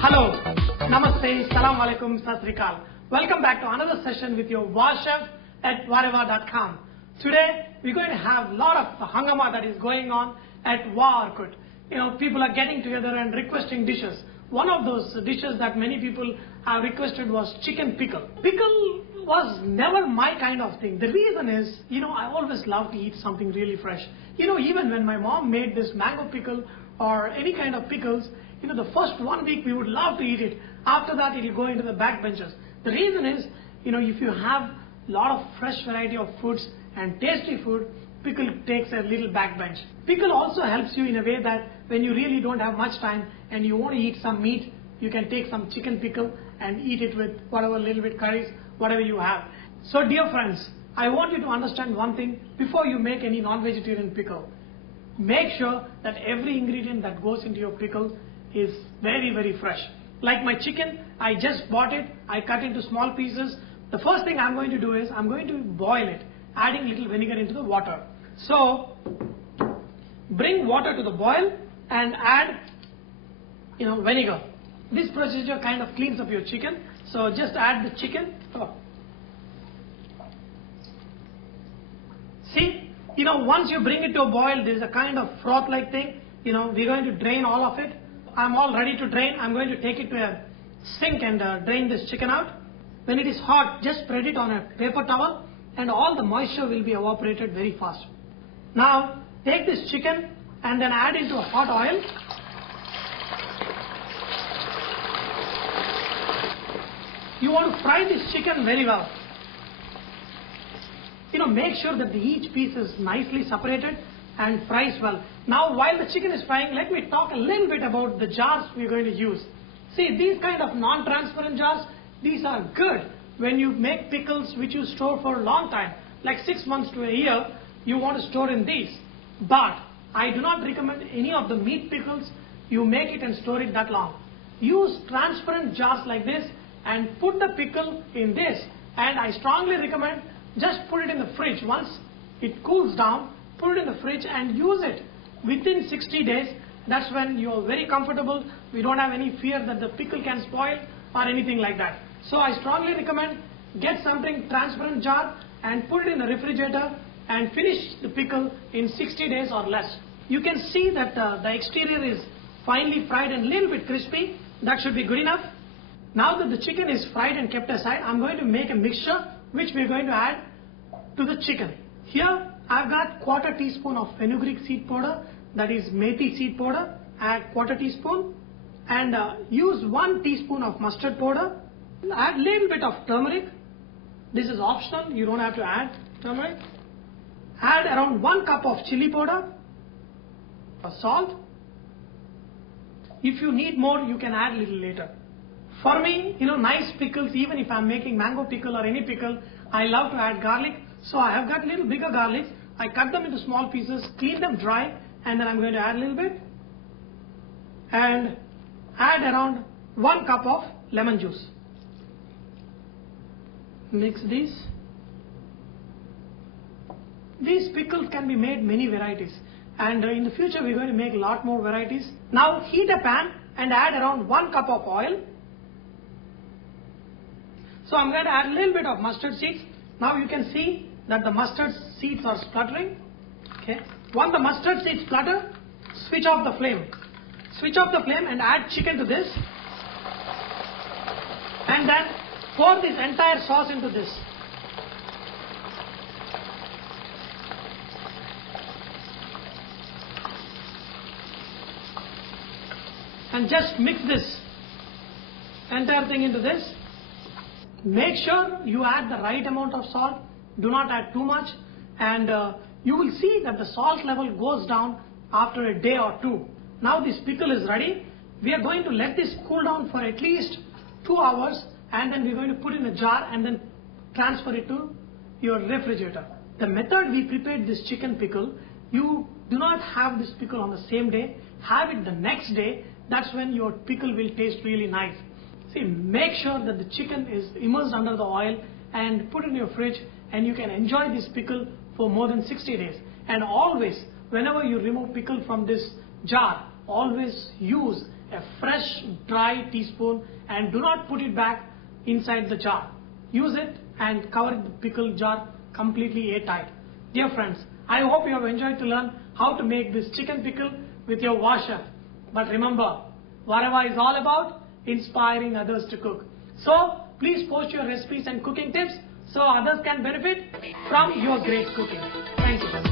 Hello, Namaste, Salam Alaikum, Sat Sri Akal. Welcome back to another session with your VahChef at whatever.com. Today we're going to have a lot of hangama that is going on at VahChef. People are getting together and requesting dishes. One of those dishes that many people have requested was chicken pickle. Pickle was never my kind of thing. The reason is, I always love to eat something really fresh. Even when my mom made this mango pickle or any kind of pickles, the first 1 week we would love to eat it. After that, it will go into the backbenches. The reason is, if you have a lot of fresh variety of foods and tasty food, pickle takes a little backbench. Pickle also helps you in a way that when you really don't have much time and you want to eat some meat, you can take some chicken pickle and eat it with whatever little bit curries, whatever you have. So dear friends, I want you to understand one thing before you make any non-vegetarian pickle. Make sure that every ingredient that goes into your pickle is very, very fresh. Like my chicken, I just bought it, I cut into small pieces. The first thing I'm going to do is I'm going to boil it, adding little vinegar into the water. So bring water to the boil and add vinegar. This procedure kind of cleans up your chicken. So just add the chicken. See, once you bring it to a boil, there is a kind of froth like thing. We're going to drain all of it. I'm all ready to drain. I'm going to take it to a sink and drain this chicken out. When it is hot, just spread it on a paper towel and all the moisture will be evaporated very fast. Now take this chicken and then add into a hot oil. You want to fry this chicken very well. Make sure that each piece is nicely separated and fries well. Now while the chicken is frying, let me talk a little bit about the jars we're going to use. See, these kind of non-transparent jars, these are good when you make pickles which you store for a long time, like 6 months to a year, you want to store in these. But I do not recommend any of the meat pickles you make it and store it that long. Use transparent jars like this and put the pickle in this, and I strongly recommend just put it in the fridge. Once it cools down, put it in the fridge and use it within 60 days. That's when you are very comfortable. We don't have any fear that the pickle can spoil or anything like that. So I strongly recommend get something transparent jar and put it in the refrigerator and finish the pickle in 60 days or less. You can see that the exterior is finely fried and a little bit crispy. That should be good enough. Now that the chicken is fried and kept aside, I'm going to make a mixture which we're going to add to the chicken. Here I've got 1/4 teaspoon of fenugreek seed powder, that is methi seed powder. Add 1/4 teaspoon and use 1 teaspoon of mustard powder. Add a little bit of turmeric. This is optional, you don't have to add turmeric. Add around 1 cup of chilli powder, salt. If you need more, you can add a little later. For me, nice pickles, even if I'm making mango pickle or any pickle, I love to add garlic. So I have got little bigger garlics. I cut them into small pieces, clean them dry, and then I'm going to add a little bit. And add around 1 cup of lemon juice. Mix these. These pickles can be made many varieties. And in the future, we're going to make a lot more varieties. Now heat a pan and add around 1 cup of oil. So I'm going to add a little bit of mustard seeds. Now you can see that the mustard seeds are spluttering. Okay. Once the mustard seeds splutter, switch off the flame. Switch off the flame and add chicken to this. And then pour this entire sauce into this. And just mix this entire thing into this. Make sure you add the right amount of salt. Do not add too much. And you will see that the salt level goes down after a day or 2. Now this pickle is ready. We are going to let this cool down for at least 2 hours. And then we're going to put in a jar and then transfer it to your refrigerator. The method we prepared this chicken pickle, you do not have this pickle on the same day. Have it the next day. That's when your pickle will taste really nice. See, make sure that the chicken is immersed under the oil and put it in your fridge, and you can enjoy this pickle for more than 60 days. And always whenever you remove pickle from this jar, always use a fresh dry teaspoon and do not put it back inside the jar. Use it and cover the pickle jar completely airtight. Dear friends, I hope you have enjoyed to learn how to make this chicken pickle with your VahChef. But remember, VahChef is all about inspiring others to cook. So please post your recipes and cooking tips so others can benefit from your great cooking. Thank you.